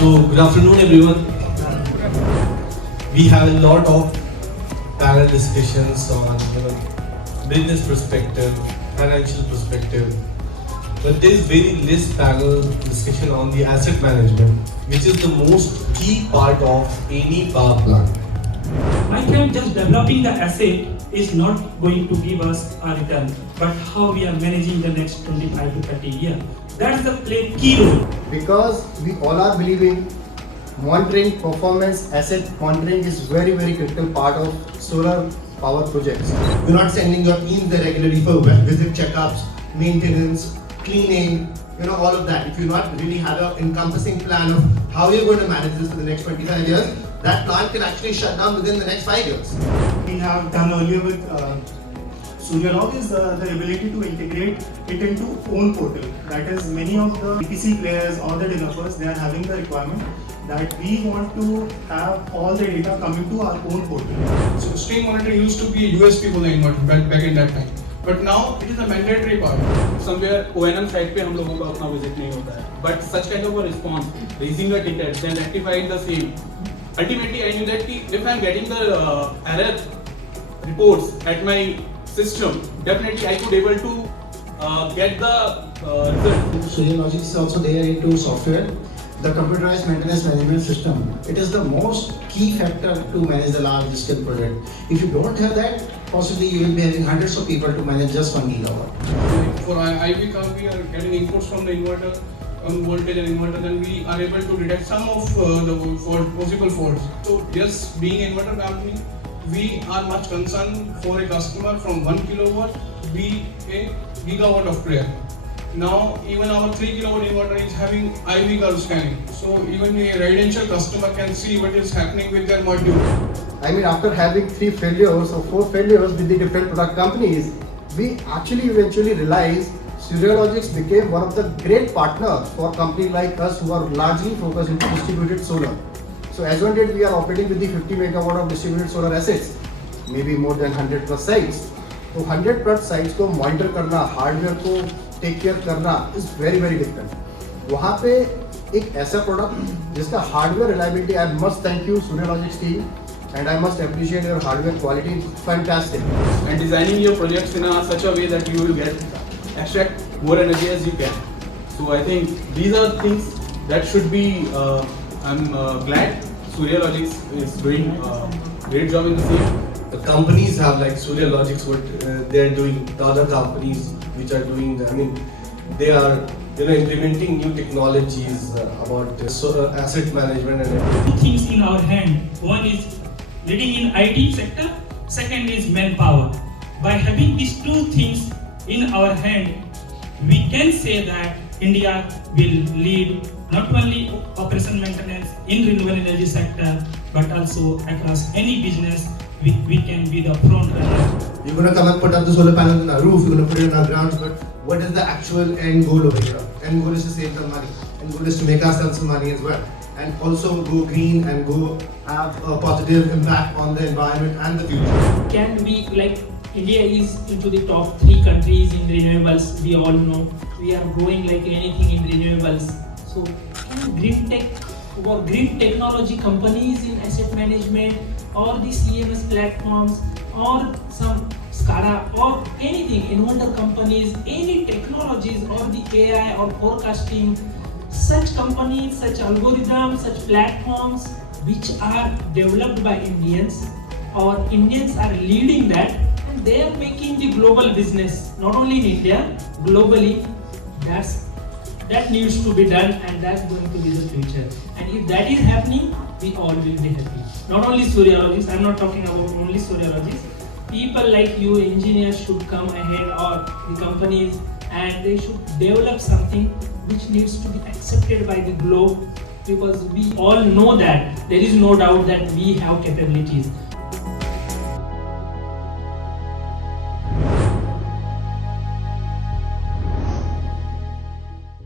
So, good afternoon everyone. We have a lot of panel discussions on business perspective, financial perspective, but there is very less panel discussion on the asset management, which is the most key part of any power plant. I think just developing the asset is not going to give us a return, but how we are managing the next 25 to 30 years. That's the play key role. Because we all are believing monitoring performance, asset monitoring is very critical part of solar power projects. You're not sending your teams there regularly for visit checkups, maintenance, cleaning, all of that. If you not really have an encompassing plan of how you're going to manage this for the next 25 years, that plant can actually shut down within the next 5 years. We have done earlier with Suryalogix the ability to integrate it into own portal. That is, many of the EPC players or the developers, they are having the requirement that we want to have all the data coming to our own portal. So stream monitoring used to be a USP for the inverter back in that time. But now it is a mandatory part. Somewhere O&M side पे हम लोगों का अपना visit नहीं होता है. But such kind of a response, raising a ticket, then rectifying the same. Ultimately, I knew that if I'm getting the error reports at my system, definitely I could able to get the result. Suryalogix is also there into software. The computerized maintenance management system, it is the most key factor to manage the large scale project. If you don't have that, possibly you will be having hundreds of people to manage just 1 gigawatt. For IV curve, we are getting inputs from the inverter, voltage and inverter, then we are able to detect some of the possible faults. So just being an inverter company, we are much concerned for a customer from 1 kilowatt be a gigawatt of prayer. Now even our 3 kilowatt inverter is having IV curve scanning. So even a residential customer can see what is happening with their module. I mean, after having 3 failures or 4 failures with the different product companies, we actually eventually realized Suryalogix became one of the great partners for companies like us who are largely focused into distributed solar. So as on date, we are operating with the 50 megawatt of distributed solar assets, maybe more than 100 plus sites. So 100 plus sites को monitor करना, hardware को take care करना is very difficult. वहाँ पे एक ऐसा product जिसका hardware reliability, I must thank you Suryalogix team, and I must appreciate your hardware quality. It's fantastic. And designing your projects in such a way that you will extract more energy as you can. So I think these are things that should be. I'm glad Suryalogix is doing a great job in the field. The companies have like Suryalogix, what they are doing. The other companies which are doing, they are implementing new technologies about asset management and everything. Two things in our hand. One is leading in IT sector. Second is manpower. By having these two things in our hand, we can say that India will lead not only operation maintenance in renewable energy sector, but also across any business. We can be the front runner. You're going to come and put up the solar panels on our roof, you're going to put it on our grounds, but what is the actual end goal over here? End goal is to save some money. End goal is to make ourselves some money as well. And also go green and go have a positive impact on the environment and the future. Can we, like India is into the top 3 countries in renewables, we all know. We are growing like anything in renewables. So can green tech or green technology companies in asset management or the CMS platforms or some SCADA or anything, inverter companies, any technologies or the AI or forecasting, such companies, such algorithms, such platforms which are developed by Indians or Indians are leading that, and they are making the global business, not only in India, globally. That needs to be done, and that's going to be the future. And if that is happening, we all will be happy. Not only Suryalogix, I'm not talking about only Suryalogix. People like you, engineers, should come ahead, or the companies, and they should develop something which needs to be accepted by the globe, because we all know that there is no doubt that we have capabilities.